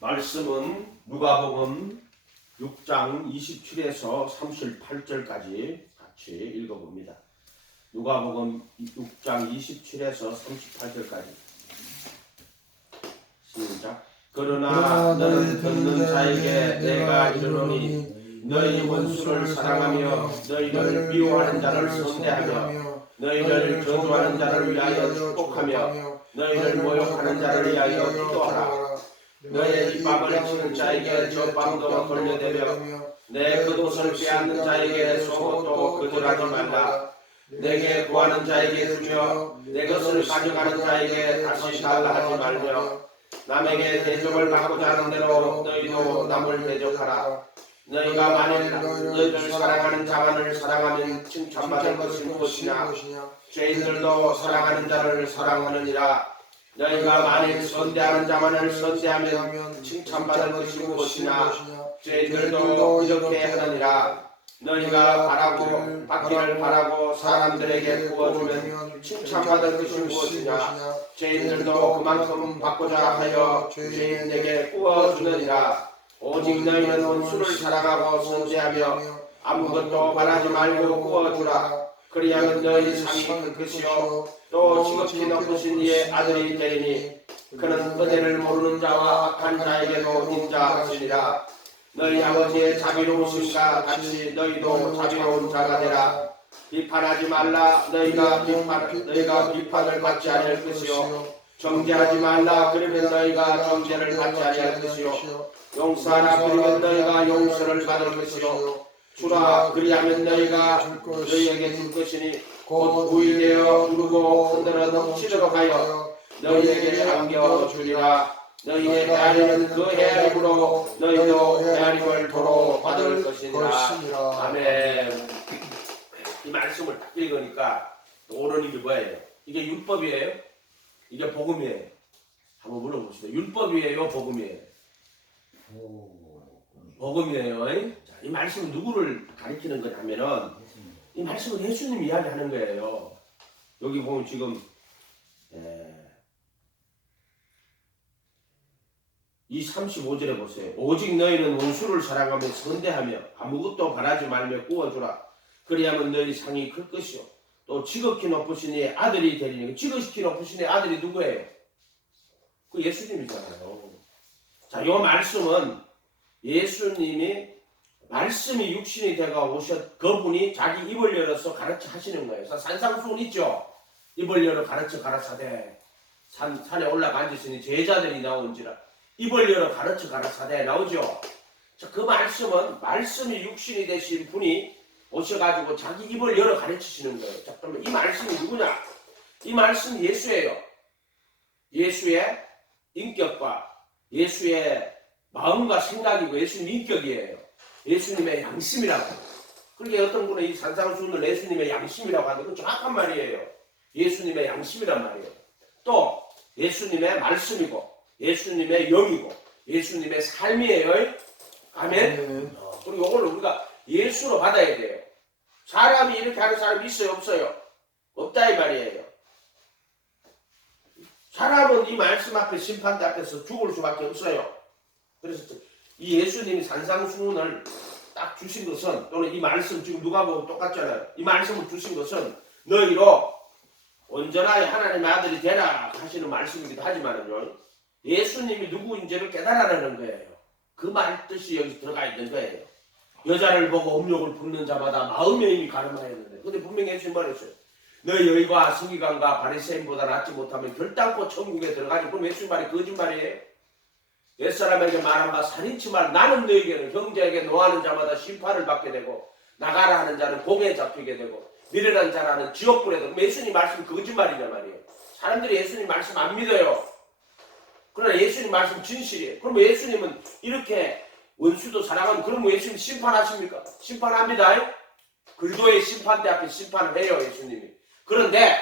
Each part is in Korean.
말씀은 누가복음 6장 27에서 38절까지 같이 읽어봅니다. 누가복음 6장 27에서 38절까지 시작. 그러나 너는 듣는 자에게 내가 이르노니 너희 원수를 사랑하며 너희를 미워하는 자를 선대하며 너희를 저주하는 자를 위하여 축복하며 너희를 모욕하는 자를 위하여 기도하라. 너의 입밥을 치는 자에게 젖밥도 돌려대며 내 겉옷을 빼앗는 자에게 속옷도 거절하지 말라. 내게 구하는 자에게 주며 내 것을 가져가는 자에게 다시 달라 하지 말며 남에게 대접을 받고자 하는 대로 너희도 남을 대접하라. 너희가 만일 너희를 사랑하는 자만을 사랑하면 칭찬받을 것이 무엇이냐. 죄인들도 사랑하는 자를 사랑하느니라. 너희가 만일 선대하는 자만을 선대하면 칭찬받을 것이 무엇이냐. 죄인들도 이렇게 하느니라. 너희가 받기를 바라고 사람들에게 구워주면 칭찬받을 것이 무엇이냐. 죄인들도 그만큼 받고자 하여 죄인에게 구워주느니라. 오직 너희는 원수를 사랑하고 선대하며 아무것도 바라지 말고 구워주라. 그리하면 너희 상이 클 것이요 또 지극히 높으신 이의 아들이 되리니 그는 은혜를 모르는 자와 악한 자에게도 인자하시리라. 너희 아버지의 자비로우심과 같이 너희도 자비로운 자가 되라. 비판하지 말라. 너희가 비판을 받지 아니할 것이요 정죄하지 말라. 그러면 너희가 정죄를 받지 아니할 것이요 용서하라. 그러면 너희가 용서를 받을 것이요 주라. 그리하면 너희에게 줄 것이니 곧 부의되어 누르고 흔들어 넘치도록 하여 너희에게 안겨주리라. 너희의 헤아림은 그 헤아림으로 너희도 헤아림을 도로 받을 것이니라. 아멘. 이 말씀을 딱 읽으니까 떠오르는 게 뭐예요? 이게 율법이에요? 이게 복음이에요? 한번 물어봅시다. 율법이에요? 복음이에요? 복음이에요. 자, 이 말씀은 누구를 가리키는 거냐면은 이 말씀은 예수님 이야기하는 거예요. 여기 보면 지금 이 35절에 보세요. 오직 너희는 원수를 사랑하며 선대하며 아무것도 바라지 말며 구워주라. 그리하면 너희 상이 클 것이요 또 지극히 높으신 이의 아들이 되리니. 지극히 높으신 이의 아들이 누구예요? 그 예수님이잖아요. 자, 이 말씀은 예수님이 말씀이 육신이 되어 오셨 그분이 자기 입을 열어서 가르쳐 하시는 거예요. 산상수훈 있죠? 입을 열어 가르쳐 가라사대. 산에 올라가 앉으시니 제자들이 나온지라. 입을 열어 가르쳐 가라사대 나오죠? 자, 그 말씀은 말씀이 육신이 되신 분이 오셔가지고 자기 입을 열어 가르치시는 거예요. 자, 그러면 이 말씀이 누구냐? 이 말씀이 예수예요. 예수의 인격과 예수의 마음과 생각이고 예수님의 인격이에요. 예수님의 양심이라고. 그러니까 어떤 분은 이 산상수훈을 예수님의 양심이라고 하는데 그건 정확한 말이에요. 예수님의 양심이란 말이에요. 또 예수님의 말씀이고 예수님의 영이고 예수님의 삶이에요. 아멘. 그리고 이걸 우리가 예수로 받아야 돼요. 사람이 이렇게 하는 사람이 있어요? 없어요? 없다 이 말이에요. 사람은 이 말씀 앞에 심판대 앞에서 죽을 수밖에 없어요. 그래서 이 예수님이 산상수훈을 딱 주신 것은, 또는 이 말씀 지금 누가복음 똑같잖아요. 이 말씀을 주신 것은 너희로 온전하게 하나님의 아들이 되라 하시는 말씀이기도 하지만요, 예수님이 누구인지를 깨달아내는 거예요. 그 말 뜻이 여기 들어가 있는 거예요. 여자를 보고 음욕을 붓는 자마다 마음의 힘이 가늠하였는데, 근데 분명히 예수님 말했어요. 너희 여의와 서기관과 바리새인보다 낫지 못하면 결단코 천국에 들어가지. 그럼 예수님 말이 거짓말이에요? 옛사람에게 말한 바 살인치 말. 나는 너희에게는 형제에게 노하는 자마다 심판을 받게 되고 나가라 하는 자는 공에 잡히게 되고 미련한 자라는 지옥불에 되고. 예수님 말씀이 거짓말이란 말이에요. 사람들이 예수님 말씀 안 믿어요. 그러나 예수님 말씀 진실이에요. 그럼 예수님은 이렇게 원수도 사랑하는, 그럼 예수님 심판하십니까? 심판합니다. 글도의 심판대 앞에 심판을 해요, 예수님이. 그런데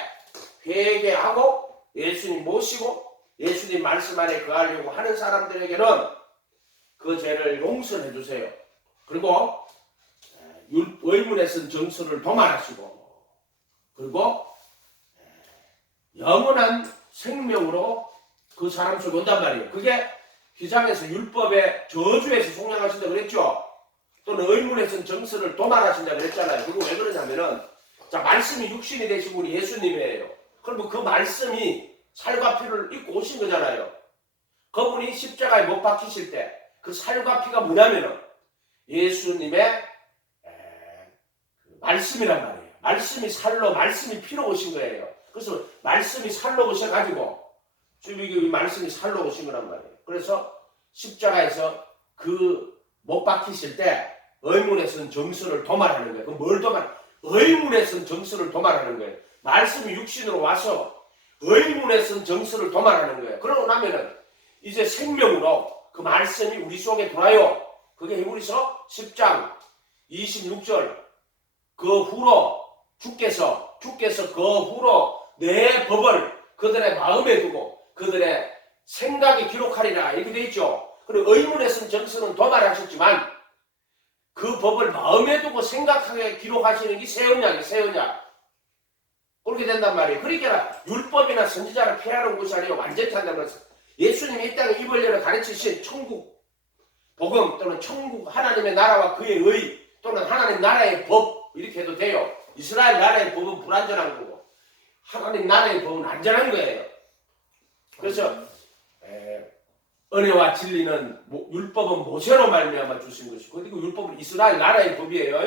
회개하고 예수님 모시고 예수님 말씀 안에 거하려고 하는 사람들에게는 그 죄를 용서해 주세요. 그리고 의문에 쓴 정서를 도말하시고, 그리고 영원한 생명으로 그 사람 속에 온단 말이에요. 그게 휘장에서 율법의 저주에서 속량하신다 그랬죠. 또는 의문에서는 정서를 도말하신다 그랬잖아요. 그거 왜 그러냐면은 자, 말씀이 육신이 되신 분이 예수님이에요. 그러면 그 말씀이 살과 피를 입고 오신 거잖아요. 그분이 십자가에 못 박히실 때 그 살과 피가 뭐냐면은 예수님의 말씀이란 말이에요. 말씀이 살로, 말씀이 피로 오신 거예요. 그래서 말씀이 살로 오셔가지고 지금 이 말씀이 살로 오신 거란 말이에요. 그래서 십자가에서 그 못 박히실 때 의문에서는 정서를 도말하는 거예요. 그럼 뭘 도말? 의문에서는 정서를 도말하는 거예요. 말씀이 육신으로 와서 의문에서는 정서를 도말하는 거예요. 그러고 나면은 이제 생명으로 그 말씀이 우리 속에 돌아요. 그게 히브리서 10장 26절 그 후로 주께서 그 후로 내 법을 그들의 마음에 두고 그들의 생각에 기록하리라 이렇게 되어 있죠. 그리고 의문에서는 정서는 도말하셨지만 그 법을 마음에 두고 생각하게 기록하시는 게 새 언약이에요. 새 언약. 그렇게 된단 말이에요. 그러니까 율법이나 선지자를 폐하는 것이 아니라 완전히 한다는 것은 예수님이 이 땅에 입을 열어 가르치신 천국 복음 또는 천국 하나님의 나라와 그의 의 또는 하나님 나라의 법 이렇게 해도 돼요. 이스라엘 나라의 법은 불완전한 거고 하나님 나라의 법은 안전한 거예요. 그래서 은혜와 진리는 율법은 모세로 말미암아 주신 것이고 그리고 율법은 이스라엘 나라의 법이에요.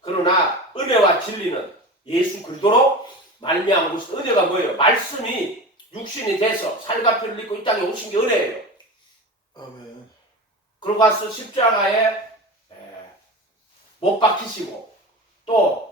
그러나 은혜와 진리는 예수 그리스도로 말미암은 것이 은혜가 뭐예요? 말씀이 육신이 돼서 살과 피를 입고 이 땅에 오신 게 은혜예요. 아멘. 그러고 와서 십자가에 못 박히시고 또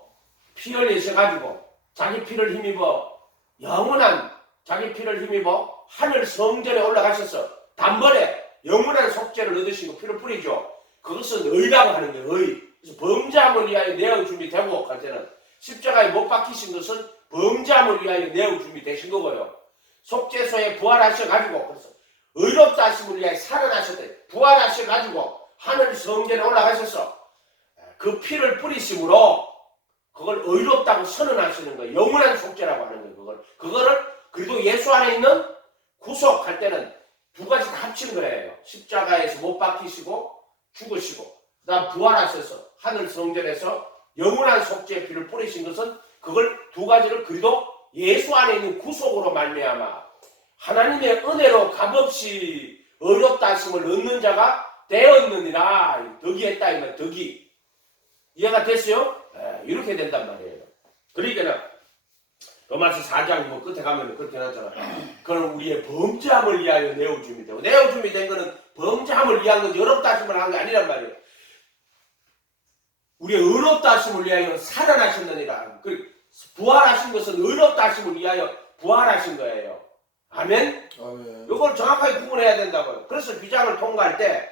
피 흘리셔가지고 자기 피를 힘입어 영원한 자기 피를 힘입어 하늘 성전에 올라가셔서 단번에 영원한 속죄를 얻으시고 피를 뿌리죠. 그것은 의라고 하는 거예요. 의. 그래서 범죄함을 위하여 내어 준비되고 할 때는 십자가에 못 박히신 것은 범죄함을 위하여 내어 준비되신 거고요. 속죄소에 부활하셔가지고 그래서 의롭다 하심을 위하여 살아나셨대. 부활하셔가지고 하늘 성전에 올라가셔서 그 피를 뿌리심으로 그걸 의롭다고 선언하시는 거예요. 영원한 속죄라고 하는 거예요. 그거를 그래도 예수 안에 있는 구속할 때는 두 가지 다 합치는 거예요. 십자가에서 못 박히시고 죽으시고 그다음 부활하셔서 하늘 성전에서 영원한 속죄의 피를 뿌리신 것은 그걸 두 가지를 그래도 예수 안에 있는 구속으로 말미암아 하나님의 은혜로 값없이 의롭다 하심을 얻는 자가 되었느니라. 덕이 했다 이면 덕이 이해가 됐어요? 이렇게 된단 말이에요. 그러니까 로마서 4장 뭐 끝에 가면 그렇게 나잖아요. 그건 우리의 범죄함을 위하여 내어줌이 되고 내어줌이 된 거는 범죄함을 위한 거지 의롭다 하심을 한 게 아니란 말이에요. 우리의 의롭다 하심을 위하여 살아나셨느니라. 부활하신 것은 의롭다 하심을 위하여 부활하신 거예요. 아멘? 아멘. 이걸 정확하게 구분해야 된다고요. 그래서 휘장을 통과할 때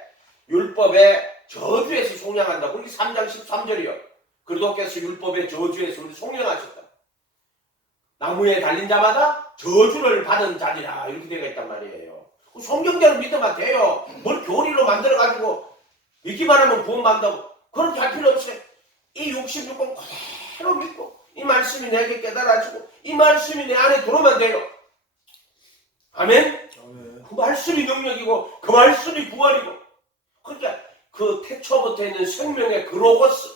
율법의 저주에서 속량한다고. 이게 3장 13절이요. 그리스도께서 율법의 저주에서 우리 속량하셨다. 나무에 달린 자마다 저주를 받은 자리라 이렇게 되어 있단 말이에요. 성경대로 믿으면 돼요. 뭘 교리로 만들어가지고 믿기만 하면 구원받는다고 그렇게 할 필요 없어요. 이 66권 그대로 믿고 이 말씀이 내게 깨달아지고 이 말씀이 내 안에 들어오면 돼요. 아멘? 아멘. 그 말씀이 능력이고 그 말씀이 구원이고 그러니까 그 태초부터 있는 생명의 그 로고스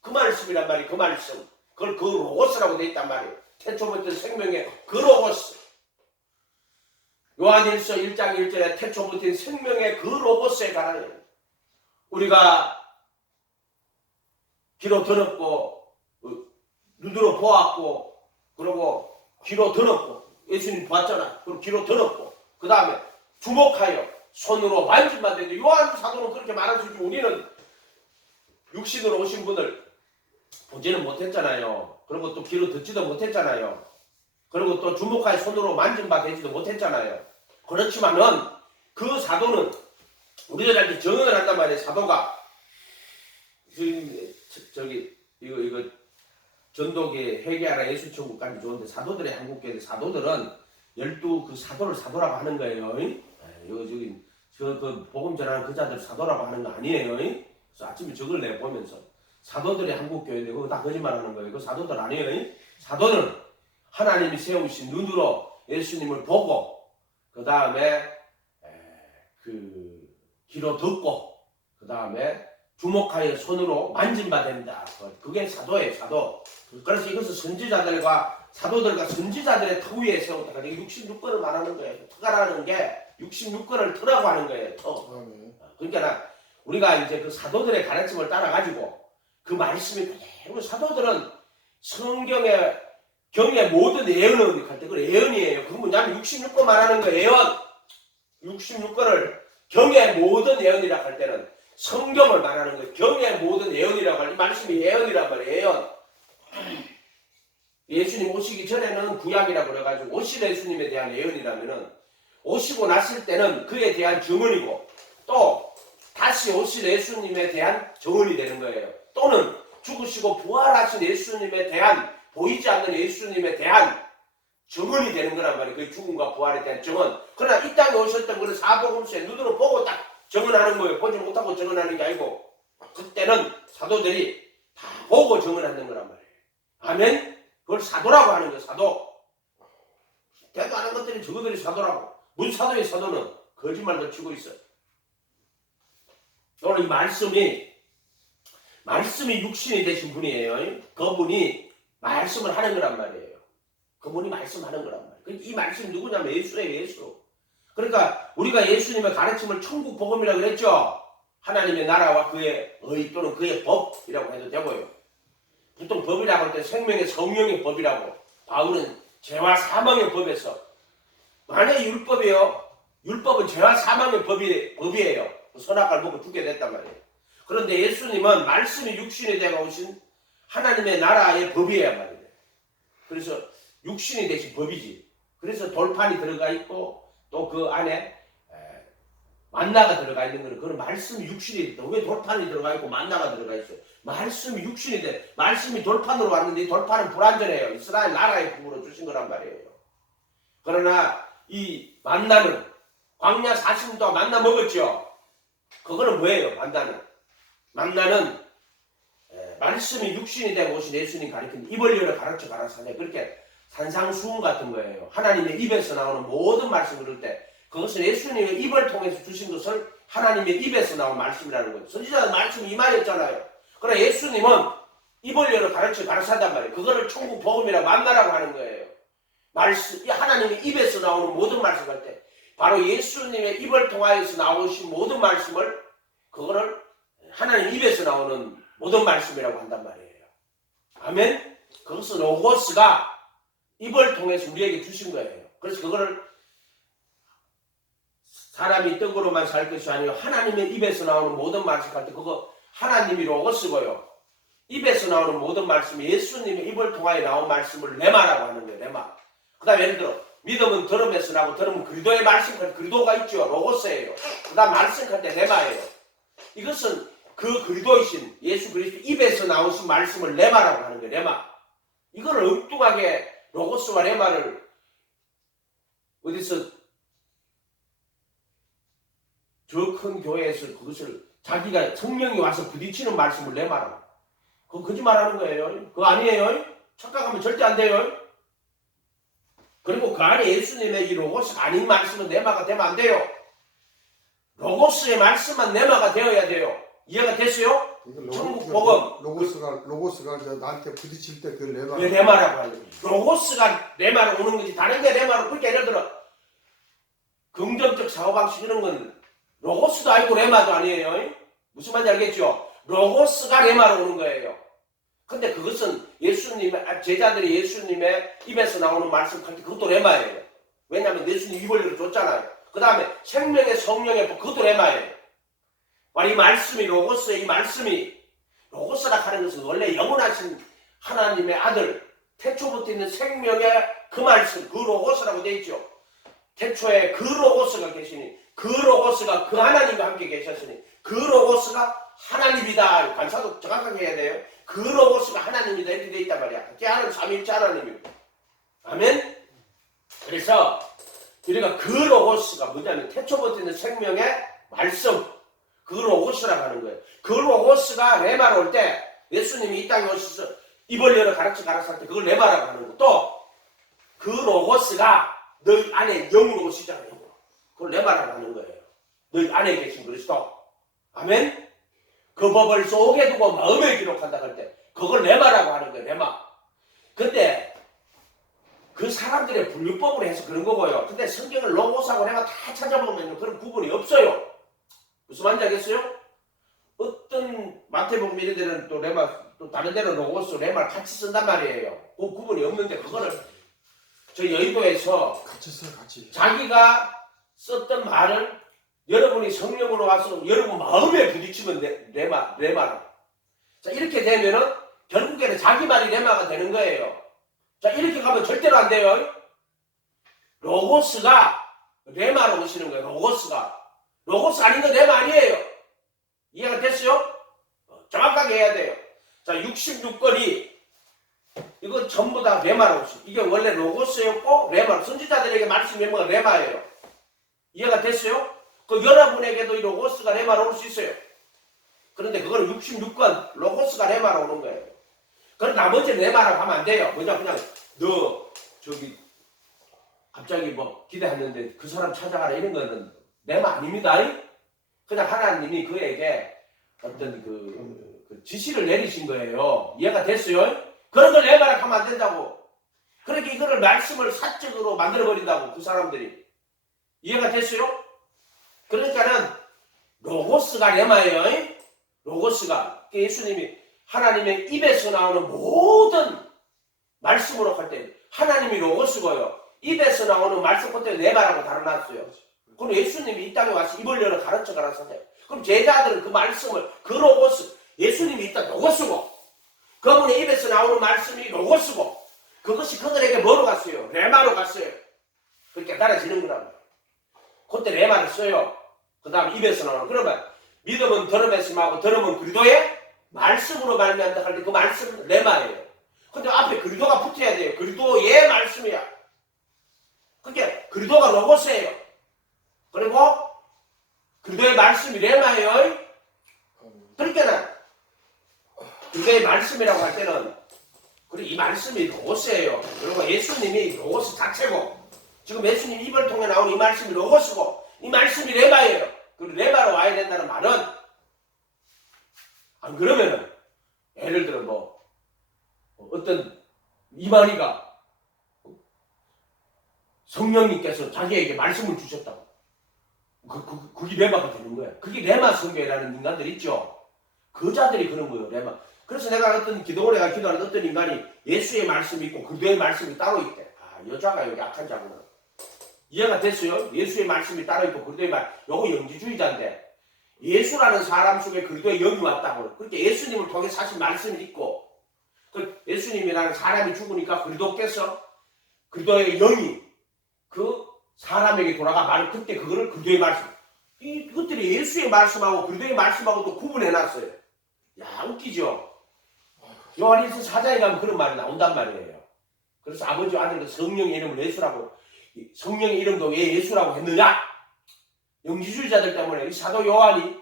그 말씀이란 말이에요. 그 말씀 그걸 그 로고스라고 되어 있단 말이에요. 태초부터 생명의 그 로고스 요한일서 1장 1절에 태초부터 생명의 그 로고스에 관하여 우리가 귀로 들었고 눈으로 보았고 그리고 귀로 들었고 예수님 봤잖아. 그리고 귀로 들었고 그 다음에 주목하여 손으로 만진 바 되는데 요한 사도는 그렇게 말할 수 있지 우리는 육신으로 오신 분을 보지는 못했잖아요. 그리고 또 귀로 듣지도 못했잖아요. 그리고 또 주목하여 손으로 만진 바 되지도 못했잖아요. 그렇지만은 그 사도는 우리들한테 증언을 한단 말이에요. 사도가 저기 이거 전도계 회개하라 예수천국까지 좋은데 사도들의 한국교회 사도들은 12 그 사도를 사도라고 하는 거예요. 저기 그 복음 전하는 그 자들 사도라고 하는 거 아니에요. 그래서 아침에 저걸 내가 보면서 사도들의 한국교회인데 그거 다 거짓말하는 거예요. 그 사도들 아니에요. 사도는 하나님이 세우신 눈으로 예수님을 보고 그 다음에 귀로 듣고 그 다음에 주목하여 손으로 만진 바 된다. 그게 사도예요, 사도. 그래서 이것은 선지자들과 사도들과 선지자들의 터 위에 세웠다. 66권을 말하는 거예요. 터가라는 게 66권을 터라고 하는 거예요. 터. 그러니까 우리가 이제 그 사도들의 가르침을 따라가지고 그 말씀이 그대로 사도들은 성경의 경의 모든 예언을 할 때 그 예언이에요. 그 뭐냐면 66권 말하는 거 예언. 66권을 경의 모든 예언이라고 할 때는 성경을 말하는 거예요. 경의 모든 예언이라고 하는 이 말씀이 예언이란 말이에요. 예언. 예수님 오시기 전에는 구약이라고 그래가지고 오실 예수님에 대한 예언이라면은 오시고 났을 때는 그에 대한 증언이고 또 다시 오실 예수님에 대한 증언이 되는 거예요. 또는 죽으시고 부활하신 예수님에 대한 보이지 않는 예수님에 대한 증언이 되는 거란 말이에요. 그 죽음과 부활에 대한 증언. 그러나 이 땅에 오셨던 그런 사복음서에 눈으로 보고 딱 증언하는 거예요. 보지 못하고 증언하는 게 아니고 그때는 사도들이 다 보고 증언하는 거란 말이에요. 아멘? 그걸 사도라고 하는 거예요. 사도. 대도 안 한 것들이 저거들이 사도라고. 무슨 사도의 사도는 거짓말도 치고 있어요. 오늘 이 말씀이 육신이 되신 분이에요. 그분이 말씀을 하는 거란 말이에요. 그분이 말씀하는 거란 말이에요. 이 말씀이 누구냐면 예수예요. 예수. 그러니까 우리가 예수님의 가르침을 천국 복음이라고 그랬죠. 하나님의 나라와 그의 의 또는 그의 법이라고 해도 되고요. 보통 법이라고 할 때 생명의 성령의 법이라고. 바울은 죄와 사망의 법에서 만약에 율법은 죄와 사망의 법이에요. 선악과를 먹고 죽게 됐단 말이에요. 그런데 예수님은 말씀이 육신이 되어 오신 하나님의 나라의 법이에요 말이에요. 그래서 육신이 되신 법이지. 그래서 돌판이 들어가 있고 또 그 안에 만나가 들어가 있는 거는 그런 말씀이 육신이 됐다. 왜 돌판이 들어가 있고 만나가 들어가 있어요? 말씀이 육신이 돼. 말씀이 돌판으로 왔는데 이 돌판은 불완전해요. 이스라엘 나라의 부으로 주신 거란 말이에요. 그러나 이 만나는 광야 40년 동안 만나 먹었죠. 그거는 뭐예요? 만나는 말씀이 육신이 되고 오신 예수님 가르친 입을 열어 가르쳐 가라 사냐. 그렇게 산상수훈 같은 거예요. 하나님의 입에서 나오는 모든 말씀을 들을 때 그것은 예수님의 입을 통해서 주신 것을 하나님의 입에서 나온 말씀이라는 거예요. 선지자는 말씀이 이 말이었잖아요. 그러나 예수님은 입을 열어 가르쳐 가르친단 말이에요. 그거를 천국 복음이라고 만나라고 하는 거예요. 말씀, 하나님의 입에서 나오는 모든 말씀 할 때 바로 예수님의 입을 통하여서 나오신 모든 말씀을 그거를 하나님 입에서 나오는 모든 말씀이라고 한단 말이에요. 아멘? 그것은 로고스가 입을 통해서 우리에게 주신 거예요. 그래서 그거를 사람이 떡으로만 살 것이 아니라 하나님의 입에서 나오는 모든 말씀 할 때 그거 하나님이 로고스고요. 입에서 나오는 모든 말씀이 예수님의 입을 통하여 나온 말씀을 레마라고 하는 거예요. 레마. 그 다음에 예를 들어 믿음은 들음에서 나고 들음은 그리도의 말씀, 그리도가 있죠. 로고스예요. 그 다음 말씀할 때 레마예요. 이것은 그 그리도이신 예수 그리스도 입에서 나오신 말씀을 레마라고 하는 거예요. 레마. 이걸 엉뚱하게 로고스와 레마를 어디서 저 큰 교회에서 그것을 자기가 성령이 와서 부딪히는 말씀을 레마라고. 그거 거짓말하는 거예요. 그거 아니에요. 착각하면 절대 안 돼요. 그리고 그 안에 예수님의 이 로고스가 아닌 말씀은 레마가 되면 안 돼요. 로고스의 말씀만 레마가 되어야 돼요. 이해가 됐어요? 천국 복음. 로고스가 나한테 부딪힐 때 그 레마라고 하는 거예요. 로고스가 레마로 오는 거지. 다른 게 레마로. 그러니까 예를 들어 긍정적 사고방식 이런 건 로고스도 아니고 레마도 아니에요. 무슨 말인지 알겠죠? 로고스가 레마로 오는 거예요. 근데 그것은 제자들이 예수님의 입에서 나오는 말씀할 때 그것도 레마예요. 왜냐하면 예수님 입을 열어 줬잖아요. 그 다음에 생명의 성령의 그것도 레마예요. 이 말씀이 로고스의 이 말씀이 로고스라 하는 것은 원래 영원하신 하나님의 아들 태초부터 있는 생명의 그 말씀 그 로고스라고 되어 있죠. 태초에 그 로고스가 계시니 그 로고스가 그 하나님과 함께 계셨으니 그 로고스가 하나님이다. 관사도 정확하게 해야 돼요. 그 로고스가 하나님이다 이렇게 되어 있단 말이야. 그게 하나님 삼위일체 하나님이고. 아멘? 그래서 우리가 그 로고스가 뭐냐면 태초부터 있는 생명의 말씀 그 로고스라고 하는 거예요. 그 로고스가 레마로 올 때 예수님이 이 땅에 오셔서 입을 열어 가르칠 때 그걸 레마라고 하는 거. 또 그 로고스가 너희 안에 영으로 오시잖아요. 그걸 레마라고 하는 거예요. 너희 안에 계신 그리스도. 아멘. 그 법을 속에 두고 마음에 기록한다 할 때 그걸 레마라고 하는 거예요. 레마. 근데 그 사람들의 분류법으로 해서 그런 거고요. 근데 성경을 로고스하고 내가 다 찾아보면 그런 구분이 없어요. 무슨 말인지 알겠어요? 어떤 마태복음 이런 데는 또 레마, 또 다른 데는 로고스, 레마를 같이 쓴단 말이에요. 그 구분이 없는데 그거를 저희 여의도에서 같이 써요, 같이. 자기가 썼던 말을 여러분이 성령으로 와서 여러분 마음에 부딪히면 레마로. 자, 이렇게 되면은 결국에는 자기 말이 레마가 되는 거예요. 자, 이렇게 가면 절대로 안 돼요. 로고스가 레마로 오시는 거예요. 로고스 아닌 건 레마 아니에요. 이해가 됐어요? 정확하게 해야 돼요. 자, 66권이 이거 전부 다 레마로 오시. 이게 원래 로고스였고 레마로. 선지자들에게 말씀 멤버가 레마예요. 이해가 됐어요? 그 여러분에게도 이 로고스가 레마로 올 수 있어요. 그런데 그거는 66권 로고스가 레마로 오는 거예요. 그럼 나머지 레마라고 하면 안 돼요. 그냥 너 저기 갑자기 뭐 기대했는데 그 사람 찾아가라 이런 거는 레마 아닙니다. 그냥 하나님이 그에게 어떤 그 지시를 내리신 거예요. 이해가 됐어요? 그런 걸 레마라고 하면 안 된다고. 그렇게 이거를 말씀을 사적으로 만들어버린다고 그 사람들이. 이해가 됐어요? 그러니까는 로고스가 레마예요. 로고스가 예수님이 하나님의 입에서 나오는 모든 말씀으로 할 때 하나님이 로고스고요. 입에서 나오는 말씀 그때 레마라고 다뤄놨어요. 그럼 예수님이 이 땅에 와서 입을 열어 가르쳐 가라서 돼. 그럼 제자들은 그 말씀을 그 로고스 예수님이 이 땅 로고스고 그분의 입에서 나오는 말씀이 로고스고 그것이 그들에게 뭐로 갔어요? 레마로 갔어요. 그렇게 달아지는 거라고. 그때 레마를 써요. 그 다음 입에서 나오는. 그러면 믿음은 들음에서 나오고 들음은 그리도의 말씀으로 말미암다 할 때 그 말씀은 레마예요. 근데 앞에 그리도가 붙어야 돼요. 그리도의 말씀이야. 그게 그리도가 로고스예요. 그리고 그리도의 말씀이 레마예요. 그러니까는 그리도의 말씀이라고 할 때는 그리고 이 말씀이 로고스예요. 그리고 예수님이 로고스 자체고 지금 예수님 입을 통해 나오는 이 말씀이 로고스고 이 말씀이 레마예요. 그리고 레마로 와야 된다는 말은 안 그러면은 예를 들어 뭐 어떤 이만희가 성령님께서 자기에게 말씀을 주셨다고 그게 레마가 되는 거야. 그게 레마 성교회라는 인간들 있죠. 그 자들이 그런 거예요. 레마. 그래서 내가 어떤 기도를 내가 기도하는 어떤 인간이 예수의 말씀이 있고 그리도의 말씀이 따로 있대. 아, 여자가 여기 악한 자구나. 이해가 됐어요? 예수의 말씀이 따로 있고 그리도의 말. 요거 영지주의자인데 예수라는 사람 속에 그리도의 영이 왔다고. 그렇게 예수님을 통해 사실 말씀이 있고 그 예수님이라는 사람이 죽으니까 그리도께서 그리도의 영이 그 사람에게 돌아가 말 그때 그거를 그리도의 말씀. 이것들이 예수의 말씀하고 그리도의 말씀하고 또 구분해놨어요. 야, 웃기죠? 요한일서 4장에 가면 그런 말이 나온단 말이에요. 그래서 아버지와 아들과 성령의 이름을 예수라고 성령의 이름도 왜 예수라고 했느냐? 영지주의자들 때문에 이 사도 요한이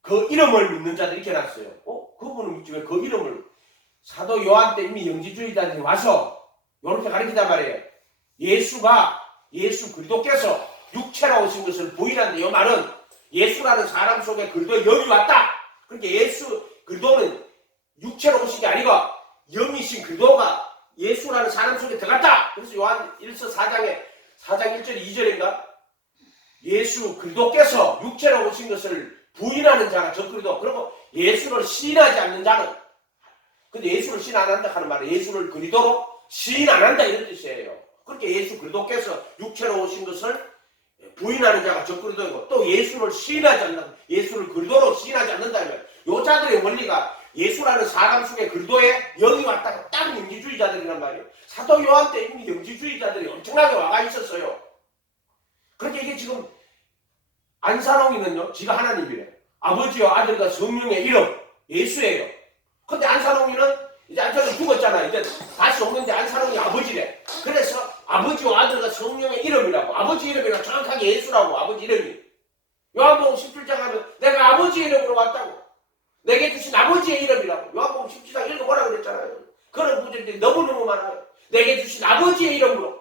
그 이름을 믿는 자들 이렇게 해놨어요. 그분은 믿지 왜 그 이름을 사도 요한 때 이미 영지주의자들이 와서 이렇게 가르치단 말이에요. 예수 그리스도께서 육체로 오신 것을 부인하는데 이 말은 예수라는 사람 속에 그리스도의 영이 왔다. 그러니까 예수 그리스도는 육체로 오신 게 아니고 영이신 그리스도가 예수라는 사람 속에 들어갔다. 그래서 요한 1서 4장 1절 2절인가 예수 그리스도께서 육체로 오신 것을 부인하는 자가 저 그리스도. 그리고 예수를 시인하지 않는 자는 근데 예수를 시인 안 한다 하는 말은 예수를 그리스도로 시인 안 한다 이런 뜻이에요. 그렇게 예수 그리스도께서 육체로 오신 것을 부인하는 자가 저 그리스도이고 또 예수를 시인하지 않는다. 예수를 그리스도로 시인하지 않는다면 요 자들의 원리가 예수라는 사람 속에 그리스도의 영이 왔다가 딱 영지주의자들이란 말이에요. 사도 요한 때 이미 영지주의자들이 엄청나게 와가 있었어요. 그렇게 이게 지금 안산홍이는요, 지가 하나님이래. 아버지와 아들과 성령의 이름, 예수예요. 근데 안산홍이는 이제 안산홍이 죽었잖아. 이제 다시 오는데 안산홍이 아버지래. 그래서 아버지와 아들과 성령의 이름이라고. 아버지 이름이라 정확하게 예수라고, 아버지 이름이. 요한복음 17장 하면 내가 아버지 이름으로 왔다고. 내게 주신 아버지의 이름이라고. 요한복음 17장 읽어보라 그랬잖아요. 그런 구절들이 너무너무 많아요. 내게 주신 아버지의 이름으로.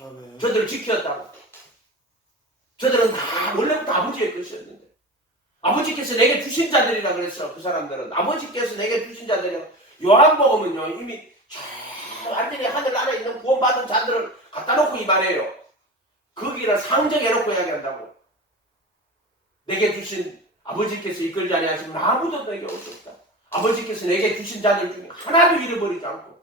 아멘. 저들을 지켰다고. 저들은 다 다 원래부터 아버지의 것이었는데 아버지께서 내게 주신 자들이라 그랬어. 그 사람들은 아버지께서 내게 주신 자들이라. 요한복음은요 이미 저 완전히 하늘나라에 있는 구원받은 자들을 갖다 놓고 이 말이에요. 거기를 상정해놓고 이야기한다고. 내게 주신 아버지께서 이끌지 아니하시면 아무도 내게 올 수 없다. 아버지께서 내게 주신 자들 중에 하나도 잃어버리지 않고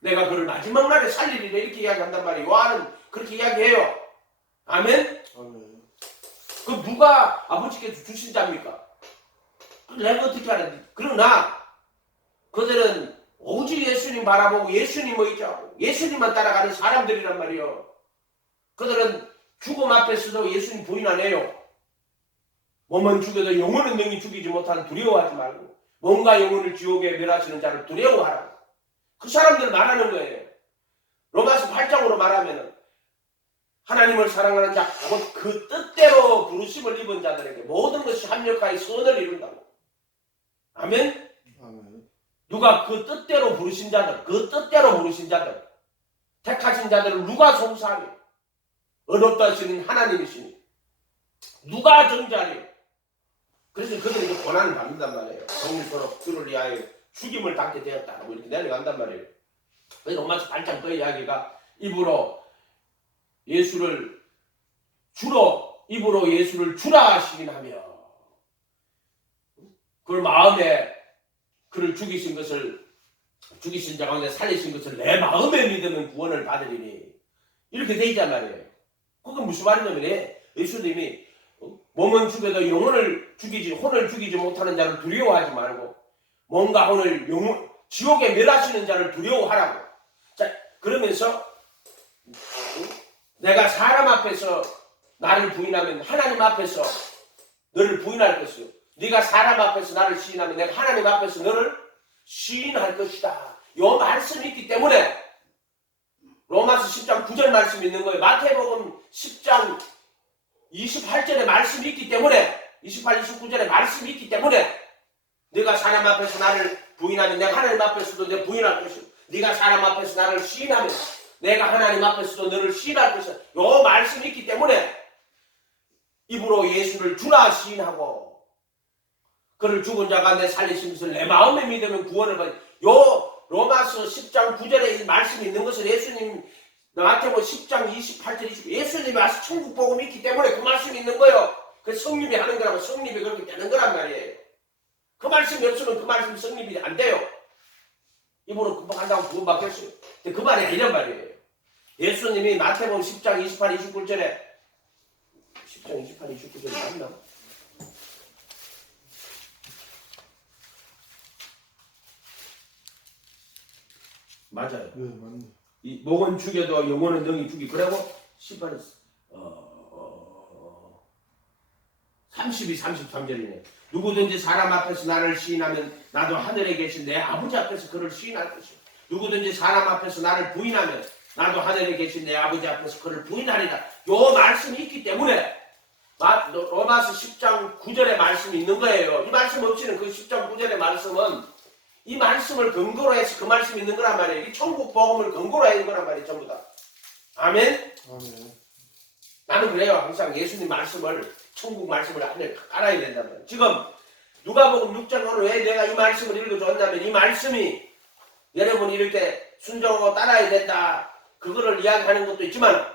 내가 그를 마지막 날에 살리리라 이렇게 이야기한단 말이에요. 요한은 그렇게 이야기해요. 아멘? 아멘. 그 누가 아버지께서 주신 자입니까? 내가 어떻게 알았지? 그러나 그들은 오직 예수님 바라보고 예수님을 의지하고 예수님만 따라가는 사람들이란 말이에요. 그들은 죽음 앞에서도 예수님 부인 안 해요. 몸은 죽여도 영혼은 능히 죽이지 못하는 두려워하지 말고 몸과 영혼을 지옥에 멸하시는 자를 두려워하라. 그 사람들 말하는 거예요. 로마서 8장으로 말하면 하나님을 사랑하는 자, 곧 그 뜻대로 부르심을 입은 자들에게 모든 것이 합력하여 선을 이룬다고. 아멘? 아멘. 누가 그 뜻대로 부르신 자들, 그 뜻대로 부르신 자들, 택하신 자들을 누가 송사하며 의롭다 하시는 하나님이시니 누가 정죄하리요? 그래서 그들에게 고난을 받는단 말이에요. 정리스러워 그를 위하여 죽임을 당게 되었다라고 이렇게 내려간단 말이에요. 그래서 로마서 8장 그 이야기가 입으로 예수를 주라 하시긴 하며 그걸 마음에 그를 죽이신 자 가운데 살리신 것을 내 마음에 믿으면 구원을 받으리니 이렇게 돼 있단 말이에요. 그게 무슨 말이냐면 예수님이 몸은 죽여도 혼을 죽이지 못하는 자를 두려워하지 말고 몸과 혼을 지옥에 멸하시는 자를 두려워하라고. 자, 그러면서 내가 사람 앞에서 나를 부인하면 하나님 앞에서 너를 부인할 것이요. 네가 사람 앞에서 나를 시인하면 내가 하나님 앞에서 너를 시인할 것이다. 요 말씀이 있기 때문에 로마서 10장 9절 말씀이 있는 거예요. 마태복음 10장 28절에 말씀이 있기 때문에 28, 29절에 말씀이 있기 때문에 네가 사람 앞에서 나를 부인하면 내가 하나님 앞에서도 내 부인할 것이고 네가 사람 앞에서 나를 시인하면 내가 하나님 앞에서도 너를 시인할 것이다. 요 말씀이 있기 때문에 입으로 예수를 주라 시인하고 그를 죽은 자 가운데 살리신 것을 내 마음에 믿으면 구원을 받는 요 로마서 10장 9절에 이 말씀이 있는 것은 예수님 마태복음 10장 28절 29 예수님이 와서 천국 복음이 있기 때문에 그 말씀이 있는 거예요. 그 성립이 하는 거라고 성립이 그렇게 되는 거란 말이에요. 그 말씀이 없으면 그 말씀이 성립이 안 돼요. 입으로 금방한다고 구원받겠어요. 근데 그 말이 아니란 말이에요. 예수님이 마태복음 10장 28, 29절에 10장 28, 29절에 맞나? 맞아요. 네, 맞네. 이 목은 죽여도 영혼은 능히 죽이. 그리고 18, 32, 33절이네. 누구든지 사람 앞에서 나를 시인하면 나도 하늘에 계신 내 아버지 앞에서 그를 시인할 것이요. 누구든지 사람 앞에서 나를 부인하면 나도 하늘에 계신 내 아버지 앞에서 그를 부인하리라. 요 말씀이 있기 때문에 로마서 10장 9절의 말씀이 있는 거예요. 이 말씀 없이는 그 10장 9절의 말씀은 이 말씀을 근거로 해서 그 말씀이 있는 거란 말이에요. 이 천국 복음을 근거로 해야 되는 거란 말이에요. 전부 다. 아멘? 아멘. 나는 그래요. 항상 예수님 말씀을 천국 말씀을 알아야 된단 말이에요. 지금 누가복음 6장으로 왜 내가 이 말씀을 읽어줬냐면 이 말씀이 여러분이 이럴 때 순종하고 따라야 된다. 그거를 이야기하는 것도 있지만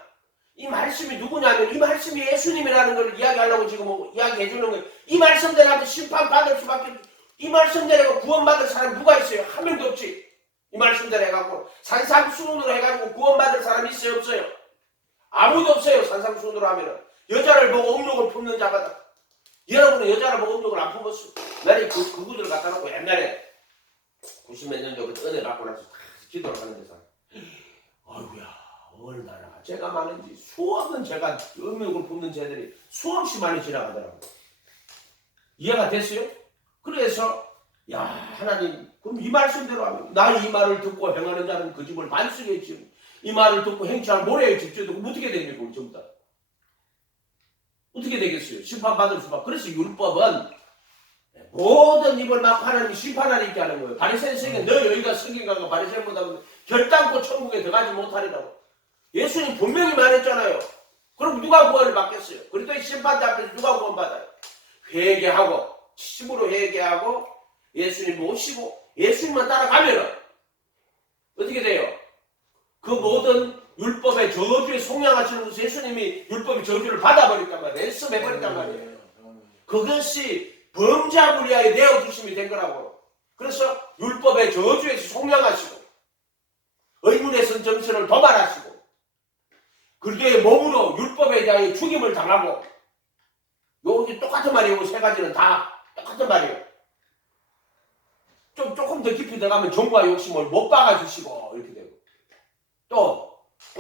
이 말씀이 누구냐면 이 말씀이 예수님이라는 걸 이야기하려고 지금 이야기해 주는 거예요. 이 말씀대로 하면 심판받을 수밖에 없지. 이 말씀대로 구원받을 사람 누가 있어요? 한 명도 없지. 이 말씀대로 해갖고 산상수훈으로 해가지고 구원받을 사람이 있어요? 없어요? 아무도 없어요. 산상수훈으로 하면은 여자를 보고 음욕을 품는 자마다. 여러분은 여자를 보고 음욕을 안 품었어요? 나는 그 구절 갖다 놓고 옛날에 90몇 년 전에 은혜 받고 나서 기도를 하는 데서 아이고야 얼마나 죄가 많은지 수없는 죄가 음욕을 품는 죄들이 수없이 많이 지나가더라고요. 이해가 됐어요? 그래서 야 하나님 그럼 이 말씀대로 하면 나 이 말을 듣고 행하는 자는 그 집을 반석에 지은 이 말을 듣고 행치 않은 모래에 집지어도 그럼 어떻게 됩니까? 우리 전부 다 어떻게 되겠어요? 심판받을 수밖에. 그래서 율법은 모든 입을 막고 하나님이 심판하리게 하는 거예요. 바리새인 성경 너 여기가 성경가가 바리새인보다 결단코 천국에 들어가지 못하리라고 예수님 분명히 말했잖아요. 그럼 누가 구원을 받겠어요? 그리스도의 심판대 앞에서 누가 구원받아요? 회개하고 진심으로 회개하고 예수님 모시고 예수님만 따라가면은 어떻게 돼요? 그 모든 율법의 저주에 속량하시는 것을 예수님이 율법의 저주를 받아버렸단 말이에요. 애써매버렸단 말이에요. 그것이 범죄함을 위하여 내어주심이 된 거라고. 그래서 율법의 저주에서 속량하시고 의문의 선 정신을 도말하시고 그리스도의 몸으로 율법에 대하여 죽임을 당하고 여기 똑같은 말이에요. 세 가지는 다 똑같은 말이에요. 조금 더 깊이 들어가면 정과 욕심을 못 박아주시고 이렇게 되고 또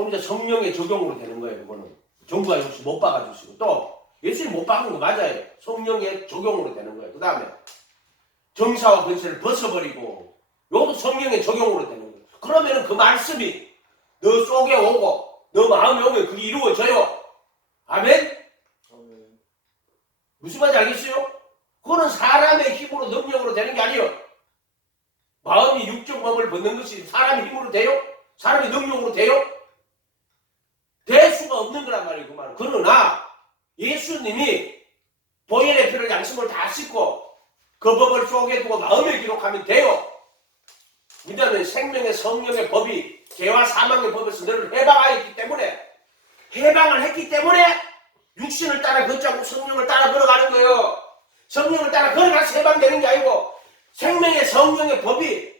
이제 성령의 적용으로 되는 거예요. 그거는 정과 욕심 못 박아주시고 또 예수님 못 박은 거 맞아요. 성령의 적용으로 되는 거예요. 그 다음에 정사와 권세를 벗어버리고 이것도 성령의 적용으로 되는 거예요. 그러면은 그 말씀이 너 속에 오고 너 마음에 오면 그게 이루어져요. 아멘? 무슨 말인지 알겠어요? 그거는 사람의 힘으로 능력으로 되는 게 아니에요. 마음이 육적 몸을 벗는 것이 사람의 힘으로 돼요? 사람의 능력으로 돼요? 될 수가 없는 거란 말이에요. 그 말은. 그러나 예수님이 보혈의 피를 양심을 다 씻고 그 법을 속에 두고 마음에 기록하면 돼요. 왜냐하면 생명의 성령의 법이 죄와 사망의 법에서 너를 해방하였기 때문에 해방을 했기 때문에 육신을 따라 걷지 않고 성령을 따라 걸어가는 거예요. 성령을 따라 걸어가서 해방되는 게 아니고 생명의 성령의 법이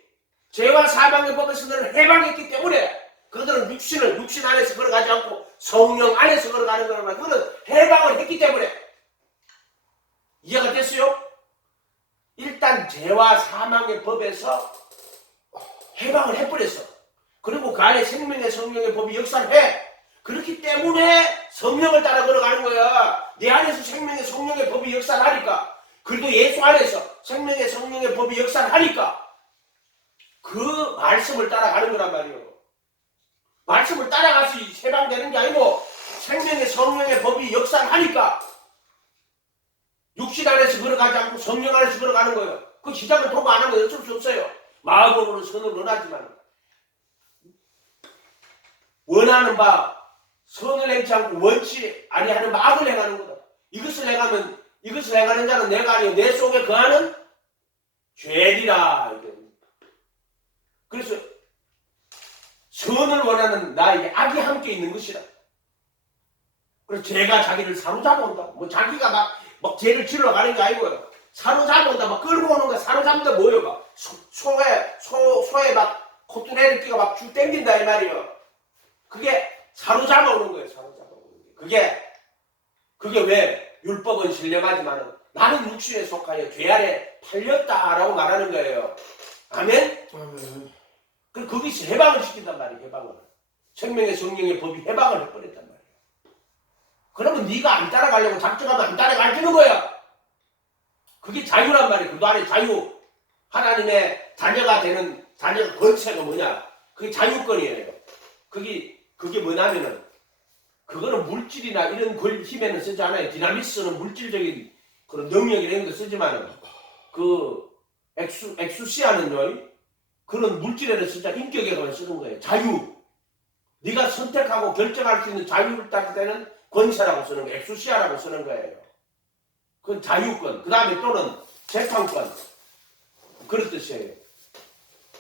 죄와 사망의 법에서 너를 해방했기 때문에 그들은 육신 안에서 걸어가지 않고 성령 안에서 걸어가는 거란 말이에요. 그들은 해방을 했기 때문에. 이해가 됐어요? 일단 죄와 사망의 법에서 해방을 해버렸어. 그리고 그 안에 생명의 성령의 법이 역사를 해. 그렇기 때문에 성령을 따라 걸어가는 거야. 내 안에서 생명의 성령의 법이 역사를 하니까. 그리고 예수 안에서 생명의 성령의 법이 역사를 하니까 그 말씀을 따라가는 거란 말이에요. 말씀을 따라가서 해방되는 게 아니고 생명의 성령의 법이 역사를 하니까 육신 안에서 걸어가지 않고 성령 안에서 걸어가는 거예요. 그 시작을 통과 안 하면 어쩔 수 없어요. 마음으로는 선을 원하지만 원하는 바 선을 행치 않고 원치 아니하는 바 악을 행하는 거다. 이것을 행하는 자는 내가 아니요 내 속에 거하는 죄리라. 그래서 선을 원하는 나에게 악이 함께 있는 것이다. 그래서 죄가 자기를 사로잡아온다. 뭐 자기가 막 죄를 지르러 가는 게 아니고요. 사로잡아온다. 막 끌고 오는 거야. 사로잡는다 뭐예요? 막 소에 막 콧뚜레를 끼고 막 쭉 땡긴다 이 말이에요. 그게 사로잡아오는 거예요. 사로잡아오는 게. 그게 왜? 율법은 신령하지만 나는 육신에 속하여 죄 아래 팔렸다라고 말하는 거예요. 아멘? 그럼 거기서 해방을 시킨단 말이에요. 해방을. 생명의 성령의 법이 해방을 해버렸단 말이에요. 그러면 네가 안 따라가려고 작정하면 안 따라가지는 거야. 그게 자유란 말이에요. 그 안에 자유. 하나님의 자녀가 되는 자녀가 권세가 뭐냐? 그게 자유권이에요. 그게 뭐냐면은 그거는 물질이나 이런 힘에는 쓰지 않아요. 디나미스는 물질적인 그런 능력 이런 거 쓰지만은 그 엑수시아는요 그런 물질에는 쓰지 않아 인격에만 쓰는 거예요. 자유. 네가 선택하고 결정할 수 있는 자유를 따를 때는 권세라고 쓰는 거예요. 엑수시아라고 쓰는 거예요. 그건 자유권. 그 다음에 또는 재판권. 그런 뜻이에요.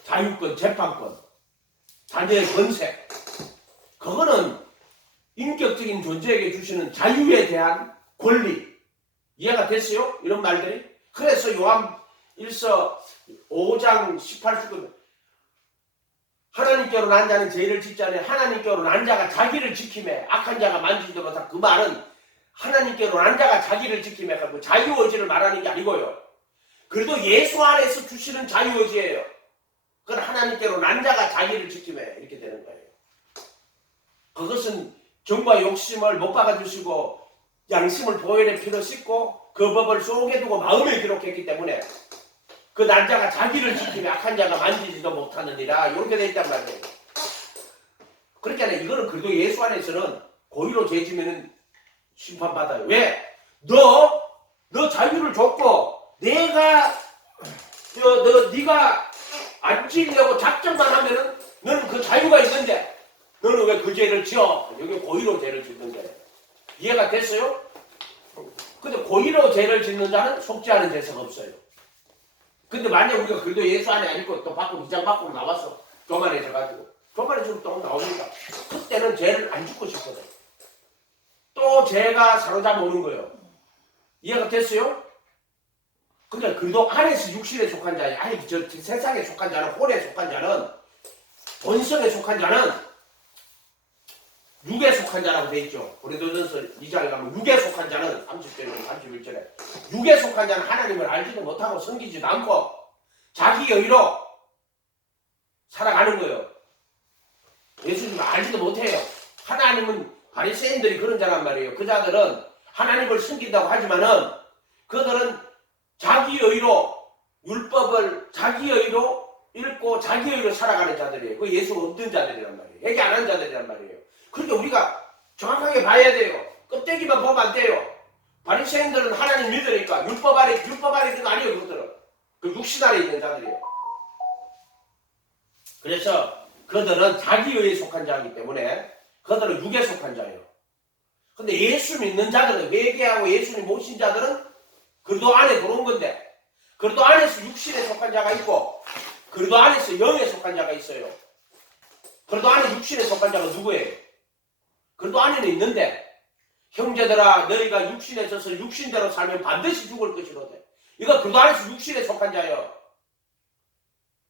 자유권, 재판권. 자녀의 권세. 그거는 인격적인 존재에게 주시는 자유에 대한 권리. 이해가 됐어요? 이런 말들이. 그래서 요한 1서 5장 18절 하나님께로 난 자는 죄를 짓지 않으며 하나님께로 난 자가 자기를 지킴에 악한 자가 만지지도 못하고 그 말은 하나님께로 난 자가 자기를 지킴에 그 자유의지를 말하는 게 아니고요. 그래도 예수 안에서 주시는 자유의지예요. 그건 하나님께로 난 자가 자기를 지킴에 이렇게 되는 거예요. 그것은 정과 욕심을 못 박아주시고 양심을 보혈의 피로 씻고 그 법을 속에 두고 마음에 기록했기 때문에 그 난자가 자기를 지키며 악한 자가 만지지도 못하느니라 이렇게 돼 있단 말이에요. 그렇잖아요. 이거는 그래도 예수 안에서는 고의로 죄지면은 심판받아요. 왜? 너 자유를 줬고 네가 안 지으려고 작정만 하면은 너는 그 자유가 있는데 너는 왜 그 죄를 지어? 여기 고의로 죄를 짓는 거예요. 이해가 됐어요? 근데 고의로 죄를 짓는 자는 속지 않은 죄가 없어요. 근데 만약 우리가 그래도 예수 안에 안 있고 또 밖으로 이장 밖으로 나와서 교만해져가지고 교만해지면 또 나옵니다. 그때는 죄를 안 짓고 싶거든. 또 죄가 사로잡아 오는 거예요. 이해가 됐어요? 그러니까 그래도 안에서 육신에 속한 자야. 아니 저 세상에 속한 자는 혼에 속한 자는 본성에 속한 자는 육에 속한 자라고 돼 있죠. 고린도전서 2장에 가면 육에 속한 자는 30절에 31절에 육에 속한 자는 하나님을 알지도 못하고 섬기지도 않고 자기 의로 살아가는 거예요. 예수님을 알지도 못해요. 하나님은 바리새인들이 그런 자란 말이에요. 그 자들은 하나님을 섬긴다고 하지만은 그들은 자기 의로 율법을 자기 의로 읽고 자기 의로 살아가는 자들이에요. 그 예수 없는 자들이란 말이에요. 회개 안 한 자들이란 말이에요. 그러니까 우리가 정확하게 봐야 돼요. 껍데기만 보면 안 돼요. 바리새인들은 하나님 믿으니까 율법 아래 그거 아니에요. 그들은 그 육신 아래 있는 자들이에요. 그래서 그들은 자기 의에 속한 자이기 때문에 그들은 육에 속한 자예요. 근데 예수 믿는 자들은 회개하고 예수님 모신 자들은 그리도 안에 들어온 건데 그리도 안에서 육신에 속한 자가 있고 그리도 안에서 영에 속한 자가 있어요. 그리도 안에 육신에 속한 자가 누구예요? 그래도 안에는 있는데 형제들아 너희가 육신에 져서 육신대로 살면 반드시 죽을 것이로되 이거 그도 안에서 육신에 속한 자예요.